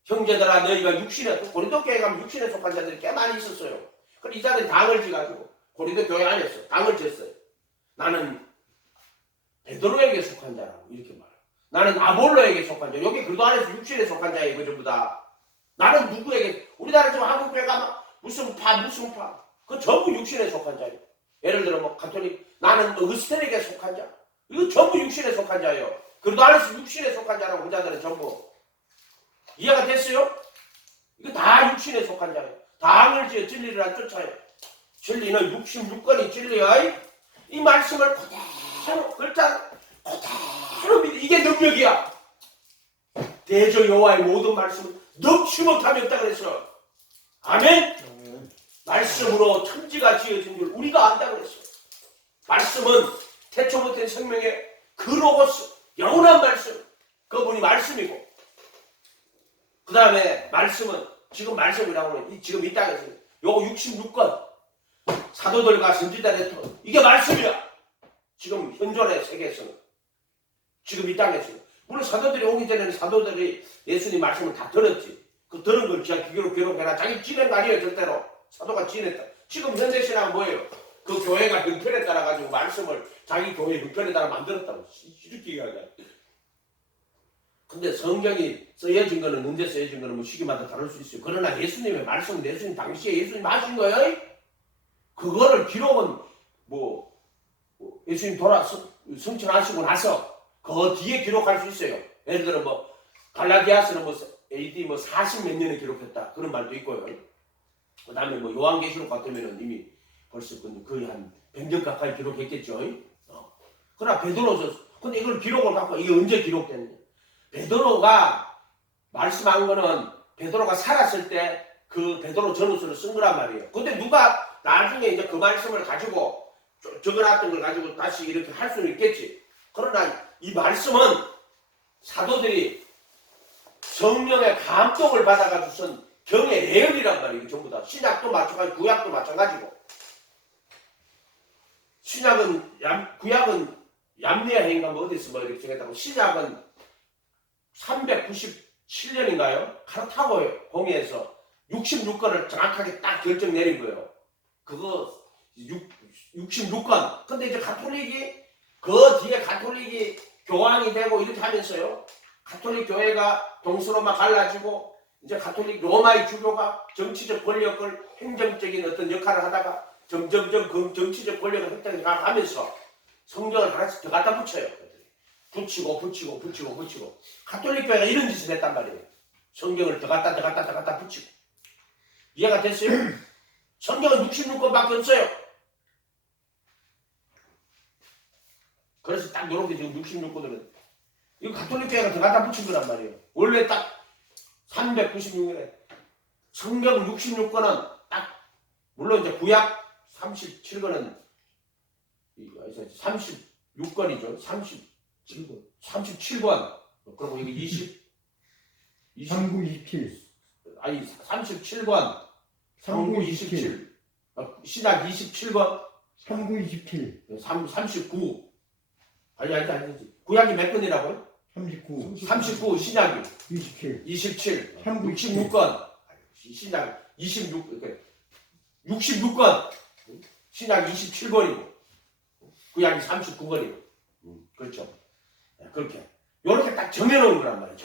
형제들아 너희가 육신에 고린도 교회 가면 육신에 속한 자들이 꽤 많이 있었어요. 그래서 이 자들이 당을 지가지고 고린도 교회 안에서 당을 졌어요. 나는 베드로에게 속한 자라고 이렇게 말해요. 나는 아볼로에게 속한 자. 여기 그도 안에서 육신에 속한 자예요. 이거 전부 다. 나는 누구에게 우리나라 지금 한국 교회 가면 무슨 파 그 전부 육신에 속한 자예요. 예를 들어 뭐 가톨릭 나는 어스텔에게 속한 자. 이거 전부 육신에 속한 자예요. 그래도 안에서 육신에 속한 자라고 그 자들은 전부. 이해가 됐어요? 이거 다 육신에 속한 자예요. 당을 지어 진리를 안 쫓아요. 진리는 66권이 진리야. 이 말씀을 그대로 글자 그대로 믿어. 이게 능력이야. 대저 여호와의 모든 말씀을 넘치 못함이 없다 그랬어. 아멘. 말씀으로 천지가 지어진 줄 우리가 안다 그랬어요. 말씀은 태초부터 생명의 그 로고스 영원한 말씀 그분이 말씀이고 그 다음에 말씀은 지금 말씀이라고 하면 지금 이 땅에서 요거 66권 사도들과 선지자들의 토 이게 말씀이야. 지금 현존의 세계에서는 지금 이 땅에서는 물론 사도들이 오기 전에는 사도들이 예수님 말씀을 다 들었지. 그 들은 걸 그냥 기록해라. 자기 지낸 거 아니에요. 절대로 사도가 지냈다. 지금 현대 신앙은 뭐예요? 그 교회가 형편에 따라 가지고 말씀을 자기 교회 형편에 따라 만들었다고 이렇게 이야기해요. 근데 성경이 쓰여진 거는 언제 쓰여진 거는 뭐 시기마다 다를 수 있어요. 그러나 예수님의 말씀 예수님 당시에 예수님 하신 거예요. 그거를 기록은 뭐 예수님 성천하시고 나서 그 뒤에 기록할 수 있어요. 예를 들어 뭐 갈라디아서는 뭐 AD 뭐 40 몇 년에 기록했다 그런 말도 있고요. 그 다음에 뭐 요한계시록 같으면 이미 벌써 거의 한 100년 가까이 기록했겠죠. 그러나 베드로서 근데 이걸 기록을 갖고 이게 언제 기록됐냐? 베드로가 말씀한 거는 베드로가 살았을 때 그 베드로 전후서를 쓴 거란 말이에요. 근데 누가 나중에 이제 그 말씀을 가지고 적어놨던 걸 가지고 다시 이렇게 할 수는 있겠지. 그러나 이 말씀은 사도들이 성령의 감동을 받아가지고 쓴 경의 예언이란 말이에요. 전부 다. 신약도 마찬가지고 구약도 마찬가지고. 구약은 얌리아해인가 뭐 어디서 뭐 이렇게 정했다고. 신약은 397년인가요? 카르타고 공의에서 66권을 정확하게 딱 결정 내린 거예요. 그거 66권. 근데 이제 가톨릭이 그 뒤에 가톨릭이 교황이 되고 이렇게 하면서요. 가톨릭 교회가 동서로마 갈라지고 이제 가톨릭 로마의 주교가 정치적 권력을 행정적인 어떤 역할을 하다가 점점점 그 정치적 권력을 획득하면서 성경을 하나씩 더 갖다 붙여요. 붙이고 가톨릭 교회가 이런 짓을 했단 말이에요. 성경을 더 갖다 붙이고. 이해가 됐어요? 성경은 66권밖에 없어요. 그래서 딱 이렇게 지금 66권들은 이거 가톨릭 교회가 더 갖다 붙인 거란 말이에요. 원래 딱 396년에 성경 66권은 딱 물론 이제 구약 37권은 36권이죠. 37권. 그리고 이게 20 3구 27. 아니 37권. 3구 27. 신약 27권. 3구 27. 39. 아니지. 구약이 몇 권이라고요? 39. 39 신약이 27. 27. 3구 66권. 신약 66권. 신약 27권이고 구약이 39권이고. 그렇죠. 그렇게. 요렇게 딱 정해놓은 거란 말이에요.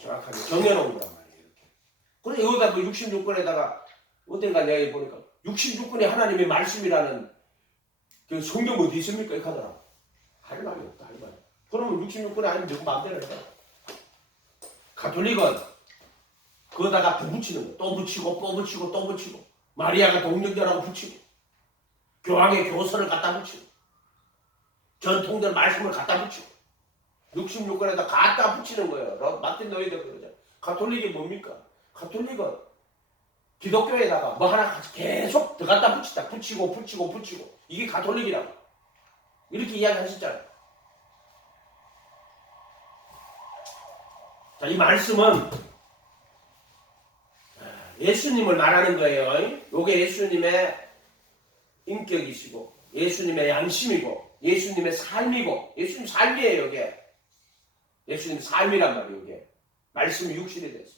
정확하게 정해놓은 거란 말이에요. 이렇게. 그래서 여기다 그 66권에다가 어딘가 내가 보니까 66권이 하나님의 말씀이라는 그 성경 어디 있습니까? 이렇게 하더라고. 할 말이 없다. 할 말이. 그러면 66권이 아니면 누구 마음대로 해. 가톨릭은 그거다가 더 붙이는 거. 또 붙이고 또 붙이고 또 붙이고. 마리아가 동정결하고 붙이고. 교황의 교서를 갖다 붙이고. 전통들 말씀을 갖다 붙이고. 66권에다 갖다 붙이는 거예요. 마틴 노이드 그러죠. 가톨릭이 뭡니까? 가톨릭은 기독교에다가 뭐 하나 계속 더 갖다 붙이다. 붙이고. 이게 가톨릭이라고. 이렇게 이야기하셨잖아요. 자, 이 말씀은 예수님을 말하는 거예요. 요게 예수님의 인격이시고 예수님의 양심이고 예수님의 삶이고 예수님 삶이에요. 이게 예수님 삶이란 말이에요. 이게 말씀이 육신이 됐어.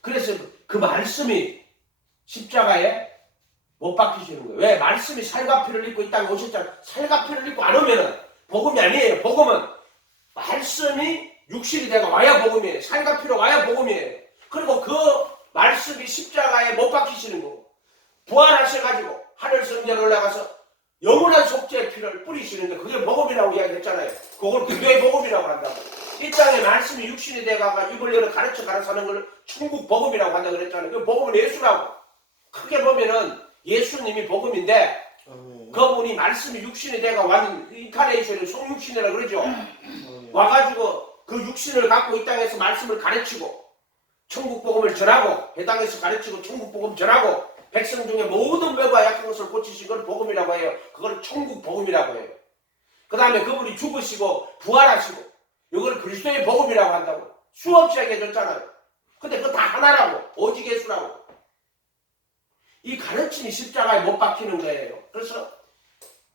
그래서 그 말씀이 십자가에 못 박히시는 거예요. 왜? 말씀이 살과 피를 입고 이 땅에 오셨잖아요. 살과 피를 입고 안 오면은 복음이 아니에요. 복음은 말씀이 육신이 되고 와야 복음이에요. 살과 피로 와야 복음이에요. 그리고 그 말씀이 십자가에 못 박히시는 거고 부활하셔가지고 하늘 성전에 올라가서 영원한 속죄의 피를 뿌리시는데 그게 복음이라고 이야기했잖아요. 그걸 교회의 복음이라고 한다고. 이 땅에 말씀이 육신이 돼가가 입을 열어 가르쳐 사는 걸 천국 복음이라고 한다고 그랬잖아요. 그 복음은 예수라고. 크게 보면은 예수님이 복음인데 그분이 말씀이 육신이 돼가 완 인카네이션을 성육신이라고 그러죠. 와가지고 그 육신을 갖고 이 땅에서 말씀을 가르치고 천국 복음을 전하고 이 땅에서 가르치고 천국 복음 전하고 백성 중에 모든 매가 약한 것을 고치신 걸 복음이라고 해요. 그걸 천국 복음이라고 해요. 그 다음에 그분이 죽으시고 부활하시고 이걸 그리스도의 복음이라고 한다고 수없이 얘기해줬잖아요. 근데 그거 다 하나라고. 오직 예수라고. 이 가르침이 십자가에 못 박히는 거예요. 그래서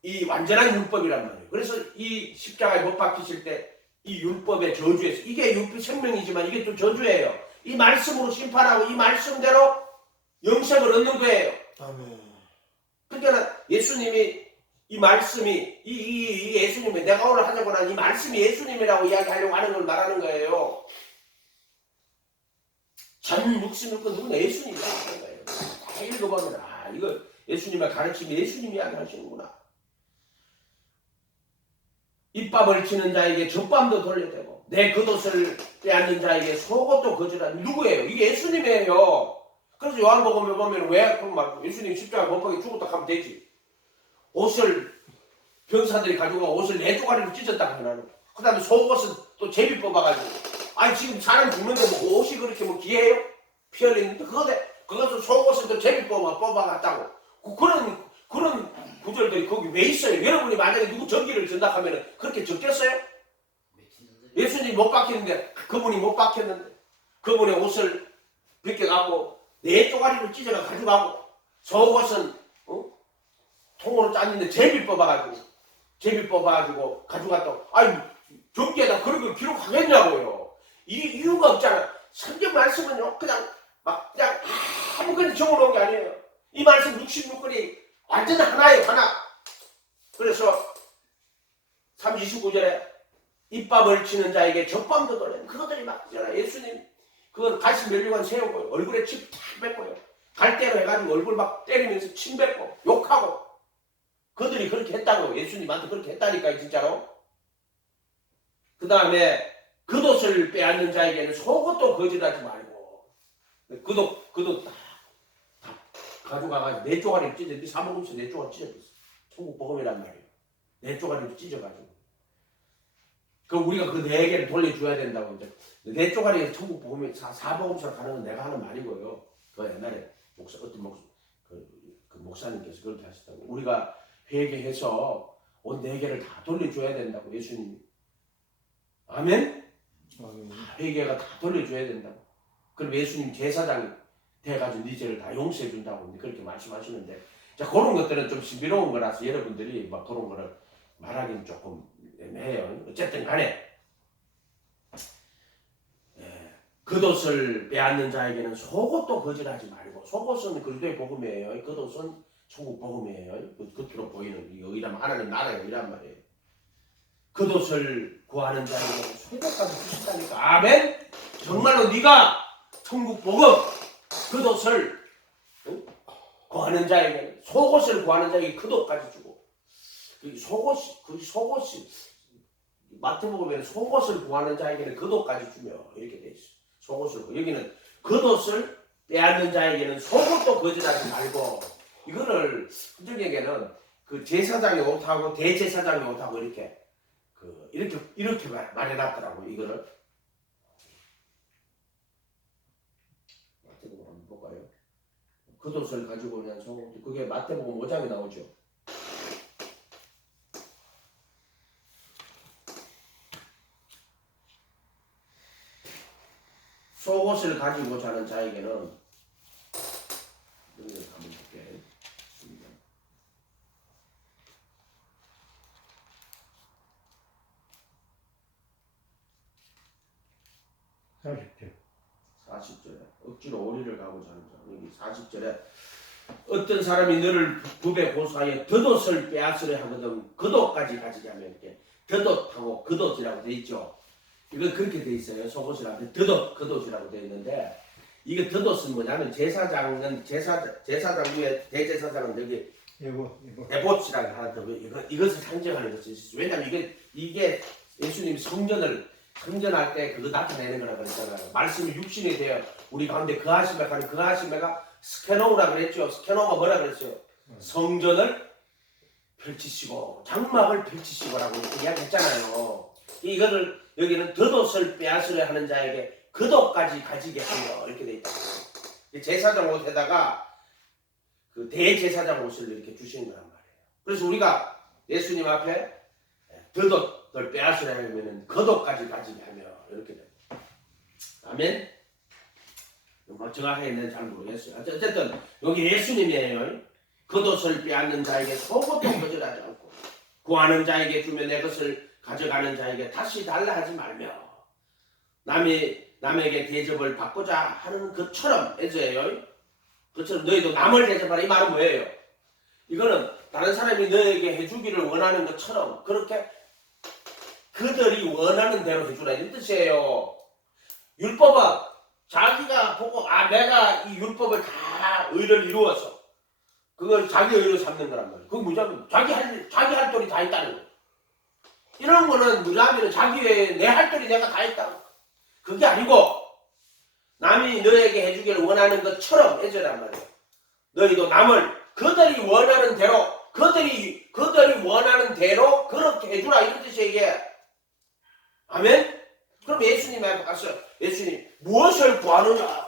이 완전한 율법이란 말이에요. 그래서 이 십자가에 못 박히실 때 이 율법의 저주에서 이게 율법 생명이지만 이게 또 저주예요. 이 말씀으로 심판하고 이 말씀대로 영생을 얻는 거예요. 아멘. 그러니까 예수님이 이 말씀이 이 예수님이 내가 오늘 하자고 한 이 말씀이 예수님이라고 이야기하려고 하는 걸 말하는 거예요. 전 66권 누구나 예수님이라고 하는 거예요. 다 읽어보면 이거 예수님의 가르침이 예수님이 이야기하시는구나. 입밥을 치는 자에게 젖밤도 돌려대고 내 겉옷을 빼앗는 자에게 속옷도 거절하는 누구예요? 이게 예수님이에요. 그래서 요한복음에 보면 왜 그런 말 예수님 십자가 못 박혀 죽었다 하면 되지. 옷을 병사들이 가지고 옷을 4조가리로 찢었다 하면 그 다음에 속옷은 또 제비 뽑아가지고 아니 지금 사람 죽는데 뭐 옷이 그렇게 뭐 귀해요? 피 흘리는데 그것을 속옷을 또 제비 뽑아갔다고 그런 구절들이 거기 왜 있어요? 여러분이 만약에 누구 전기를 전다 하면 그렇게 적겠어요? 예수님이 못 박히는데 그분이 못 박혔는데 그분의 옷을 벗겨가고 4조가리로 찢어가 가져가고 속옷은 통으로 짰는데 제비 뽑아가지고 가져갔다고. 아니 경기에다 그런 걸 기록하겠냐고요. 이유가 없잖아. 성경 말씀은요 그냥 아무거나 적어놓은 게 아니에요. 이 말씀 66권이 완전 하나예요. 하나. 그래서 29절에 입밥을 치는 자에게 젖밤도 돌려요. 그것들이 막 있잖아. 예수님 그거 가시 면류관 세우고 얼굴에 침 탁 뱉고요. 갈대로 해가지고 얼굴 막 때리면서 침 뱉고 욕하고 그들이 그렇게 했다고. 예수님한테 그렇게 했다니까 진짜로. 그 다음에 겉옷을 빼앗는 자에게는 속옷도 거절하지 말고 겉옷 다 가져가가지고 4조가리를 찢었는데 사먹으면서 4조가리 찢어졌어. 천국 복음이란 말이에요. 4조가리를 찢어가지고 그 우리가 그 4개를 돌려줘야 된다고. 이제 4조가리에서 천국 복음이 사복음서로 가는 건 내가 하는 말이고요. 그 옛날에 어떤 목사님께서 그렇게 하시다고. 우리가 회개해서 옷 4개를 다 돌려줘야 된다고 예수님이. 아멘? 회개가 다 돌려줘야 된다고. 그럼 예수님 제사장이 돼가지고 네 죄를 다 용서해 준다고 그렇게 말씀하시는데, 자, 그런 것들은 좀 신비로운 거라서 여러분들이 막 그런 거를 말하기는 조금 애매해요. 어쨌든 간에 겉옷을 빼앗는 자에게는 속옷도 거절하지 말고. 속옷은 그리스도의 복음이에요. 겉옷은 천국 복음이에요. 겉으로 보이는 이 의람 하나님 나라의 의란 말이에요. 겉옷을 구하는 자에게는 속옷까지 주신다니까. 아멘. 정말로 네가 천국 복음 겉옷을 구하는 자에게는, 속옷을 구하는 자에게 겉옷까지 주고, 그 속옷이 마태복음에는 속옷을 구하는 자에게는 겉옷까지 주며 이렇게 돼 있어. 속옷을, 여기는 겉옷을 빼앗는 자에게는 속옷도 거절하지 말고. 이거를 흔적에게는 그 제사장이 옷하고 대제사장이 옷하고 이렇게 말해놨더라고. 이거를 마태복음 한번 볼까요? 겉옷을 가지고 그냥 속옷, 그게 마태복음 5장에 나오죠. 속옷을 가지고 자는 자에게는, 여기를 한번 볼게요. 40절에 억지로 오리를 가고 자는 자. 여기 40절에 어떤 사람이 너를 굽에 고소하여 덧옷을 빼앗으려 하거든 겉옷까지 가지게 하면, 이렇게 덧옷하고 겉옷이라고 돼 있죠. 이건 그렇게 돼 있어요. 속옷이라고 겉옷이라고 돼 있는데, 이게 덧옷은 뭐냐면 제사장 위에 대제사장은 여기 에봇이라고 하죠. 이것을 상징하는 것이. 왜냐면 이게 예수님 성전할 때 그거 나타내는 거라고 그랬잖아요. 말씀이 육신이 되어 우리 가운데 거하시며 가는 그 하시며가 스케노우라 그랬죠. 스케노우가 뭐라 그랬어요? 성전을 펼치시고 장막을 펼치시고라고 이야기했잖아요. 이거를 여기는 덧옷을 빼앗으려 하는 자에게 겉옷까지 가지게 하며 이렇게 돼 있다고. 제사장 옷에다가 그 대제사장 옷을 이렇게 주시는 거란 말이에요. 그래서 우리가 예수님 앞에 덧옷을 빼앗으려 하면은 겉옷까지 가지게 하며 이렇게 돼요. 아멘. 뭐 정확하게 있는지 잘 모르겠어요. 어쨌든 여기 예수님이에요. 겉옷을 빼앗는 자에게 속옷도 거절하지 않고, 구하는 자에게 주며 내 것을 가져가는 자에게 다시 달라 하지 말며, 남에게 대접을 받고자 하는 것처럼 해줘요. 그처럼 너희도 남을 대접하라. 이 말은 뭐예요? 이거는 다른 사람이 너에게 해주기를 원하는 것처럼 그렇게 그들이 원하는 대로 해주라 이런 뜻이에요. 율법은 자기가 보고 내가 이 율법을 다 의를 이루어서 그걸 자기 의로 삼는 거란 말이에요. 그건 뭐냐면 자기 할 도리 다 있다는 거예요. 이런 거는 뭐냐면 내 할 도리 내가 다 있다. 그게 아니고 남이 너에게 해주기를 원하는 것처럼 해주란 말이에요. 너희도 남을 그들이 원하는 대로 그렇게 해주라 이런 뜻이에요. 이게. 아멘? 그럼 예수님 앞에 가서 예수님 무엇을 구하느냐?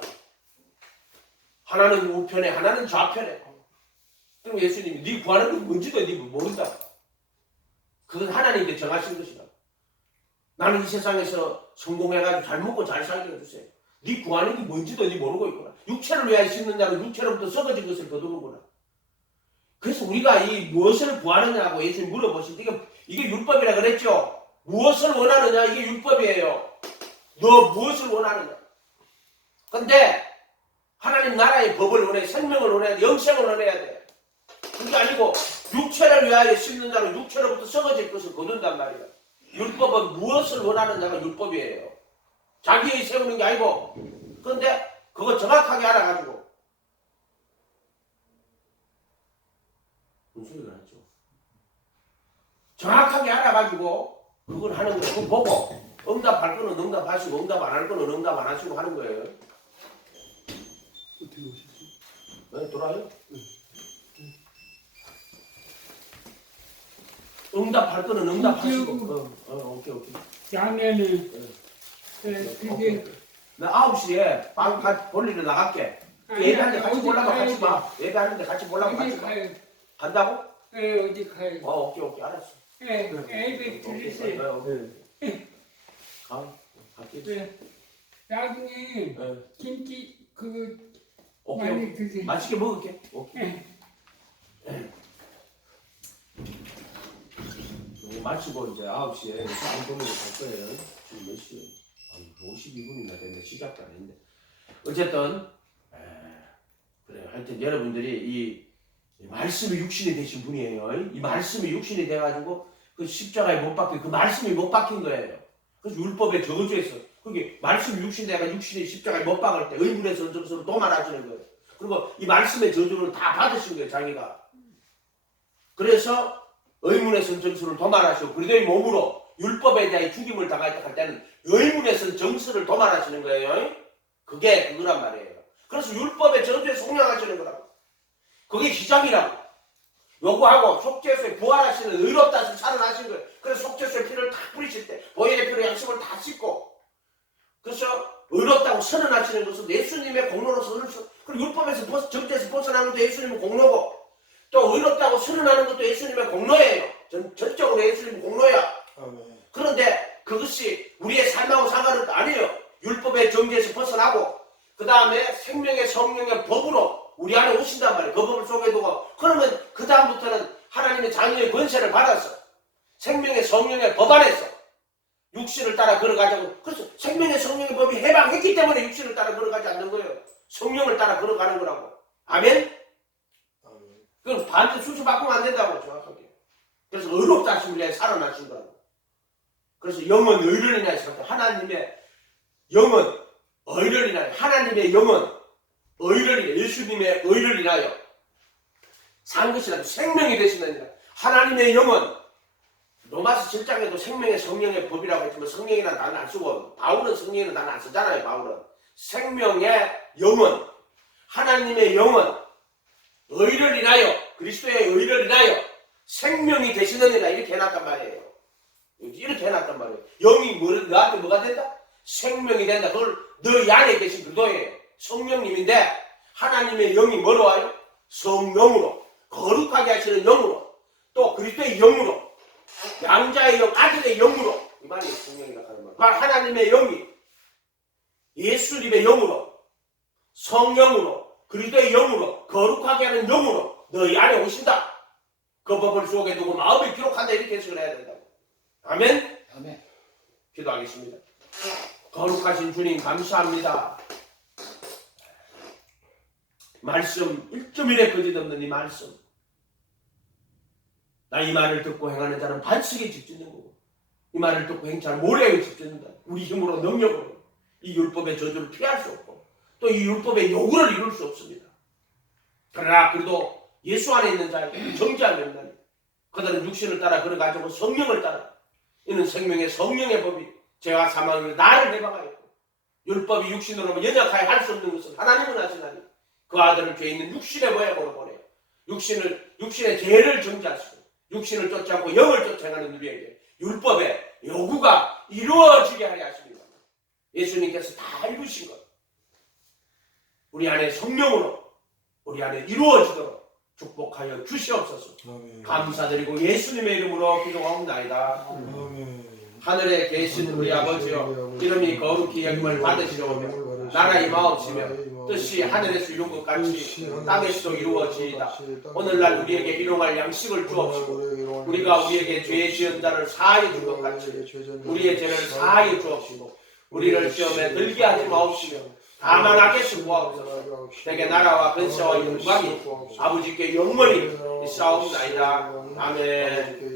하나는 우편에 하나는 좌편에. 그럼 예수님이 네 구하는 게 뭔지도 네 모른다. 그건 하나님께 정하신 것이다. 나는 이 세상에서 성공해가지고 잘 먹고 잘 살게 해주세요. 네 구하는 게 뭔지도 네 모르고 있구나. 육체를 위하여 씹는 자는 육체로부터 썩어진 것을 거두는구나. 그래서 우리가 이 무엇을 구하느냐고 예수님 물어보실 때 이게 율법이라 그랬죠. 무엇을 원하느냐 이게 율법이에요. 너 무엇을 원하느냐. 근데 하나님 나라의 법을 원해, 생명을 원해야 돼, 영생을 원해야 돼. 그게 아니고 육체를 위하여 씹는 자는 육체로부터 썩어질 것을 거둔단 말이야. 율법은 무엇을 원하느냐가 율법이에요. 자기의 세우는 게 아니고. 그런데 그거 정확하게 알아가지고 무슨 소리가 났죠? 정확하게 알아가지고 그걸 하는 거예요. 그거 보고 응답할 거는 응답하시고 응답 안 할 거는 응답 안 하시고 하는 거예요. 어떻게 오셨어요? 네, 돌아요? 응답할 거는 응답하시고. 오케이. 자네는 그게 나 9시에 빵 볼일을 나갈게. 예배하는데 같이 보려고 같이 봐. 예배하는데 같이 보려고 같이 봐. 가요. 간다고? 어디 가요? 오케이 알았어. 애들 들으세요. 네. 갈게. 나중에 예. 김치 그 오케이. 많이 드세요. 맛있게 먹을게. 오케이. 이거 마치고 이제 9시에 장동으로 갈 거예요. 지금 몇 시에? 52분이나 됐네. 시작도 안 했는데. 어쨌든 그래요. 하여튼 여러분들이 이 말씀이 육신이 되신 분이에요. 이 말씀이 육신이 돼가지고 그 십자가에 못 박힌 그 말씀이 못 박힌 거예요. 그래서 율법의 저주에서 그게 말씀이 육신이 돼가 육신이 십자가에 못 박을 때 의문의 선정서로 도말하시는 거예요. 그리고 이 말씀의 저주를 다 받으신 거예요. 자기가. 그래서 의문의 선정서를 도말하시고 그리스도의 몸으로 율법에 대해 죽임을 당할 때는 의문의 선정서를 도말하시는 거예요. 그게 그거란 말이에요. 그래서 율법의 저주에 속량하시는 거라고. 그게 기적이라고. 요구하고 속죄소에 부활하시는 의롭다서 살아나신 거예요. 그래서 속죄소에 피를 다 뿌리실 때 보혈의 피로 양심을 다 씻고 그래서 의롭다고 선언하시는 것은 예수님의 공로로서 그리고 율법에서 정죄에서 벗어나는 것도 예수님의 공로고 또 의롭다고 선언하는 것도 예수님의 공로예요. 전적으로 예수님의 공로야. 그런데 그것이 우리의 삶하고 상관은 아니에요. 율법의 정죄에서 벗어나고 그 다음에 생명의 성령의 법으로 우리 안에 오신단 말이에요. 그 법을 속에 두고 그러면 그 다음부터는 하나님의 자녀의 권세를 받아서 생명의 성령의 법 안에서 육신을 따라 걸어가자고. 그래서 생명의 성령의 법이 해방했기 때문에 육신을 따라 걸어가지 않는 거예요. 성령을 따라 걸어가는 거라고. 아멘? 그건 반대 순서 바꾸면 안 된다고 정확하게. 그래서 의롭다 하신 분이 살아나신 거라고. 그래서 영은 의를 인하여 살다. 하나님의 영은 의를 인하여 하나님의 영은 의를 인하여 예수님의 의를 인하여 산 것이라도 생명이 되시느니라. 하나님의 영은 로마서 7장에도 생명의 성령의 법이라고 했지만 성령이라는 단어 안 쓰고 바울은 성령이라는 단어 안 쓰잖아요. 바울은 생명의 영은 하나님의 영은 의를 인하여 그리스도의 의를 인하여 생명이 되시느니라 이렇게 해놨단 말이에요. 이렇게 해놨단 말이에요. 영이 너한테 뭐가 된다? 생명이 된다. 그걸 너희 안에 계신 그도예요. 성령님인데 하나님의 영이 뭐로 와요? 성령으로 거룩하게 하시는 영으로 또 그리스도의 영으로 양자의 영, 아들의 영으로 이 말이 성령이라 하는 말. 하나님의 영이 예수님의 영으로 성령으로 그리스도의 영으로 거룩하게 하는 영으로 너희 안에 오신다. 그 법을 속에 두고 마음에 기록한다 이렇게 해석을 해야 된다고. 아멘? 아멘. 기도하겠습니다. 거룩하신 주님 감사합니다. 말씀 1.1에 거짓없는 이 말씀 나 이 말을 듣고 행하는 자는 반석에 집짓는 거고 이 말을 듣고 행치 않은 모래에 집짓는다. 우리 힘으로 능력으로 이 율법의 저주를 피할 수 없고 또 이 율법의 요구를 이룰 수 없습니다. 그러나 그래도 예수 안에 있는 자에게 정죄한 명단이 그들은 육신을 따라 걸어가지고 성령을 따라 이는 생명의 성령의 법이 죄와 사망으로 나를 해방하였고 율법이 육신으로 연약하여 할 수 없는 것은 하나님은 하시나니 그 아들을 죄 있는 육신의 모양으로 보내요. 육신의 죄를 정죄하시고 육신을 쫓지 않고 영을 쫓아가는 우리에게 율법의 요구가 이루어지게 하려 하십니다. 예수님께서 다 이루신 것 우리 안에 성령으로 우리 안에 이루어지도록 축복하여 주시옵소서. 감사드리고 예수님의 이름으로 기도하옵나이다. 하늘에 계신 우리 아버지여 이름이 거룩히 여김을 받으시려오며 나라 임하옵시며 뜻이 하늘에서 이룬 것 같이 땅에서도 이루어지이다. 오늘날 우리에게 일용할 양식을 주옵시고 우리가 우리에게 죄 지은 자를 사하여 준 것 같이 우리의 죄를 사하여 주옵시고 우리를 시험에 들게 하지 마옵시며 다만 악에서 구하옵소서. 내게 나라와 근세와 영광이 아버지께 영원히 있사옵나이다. 아멘.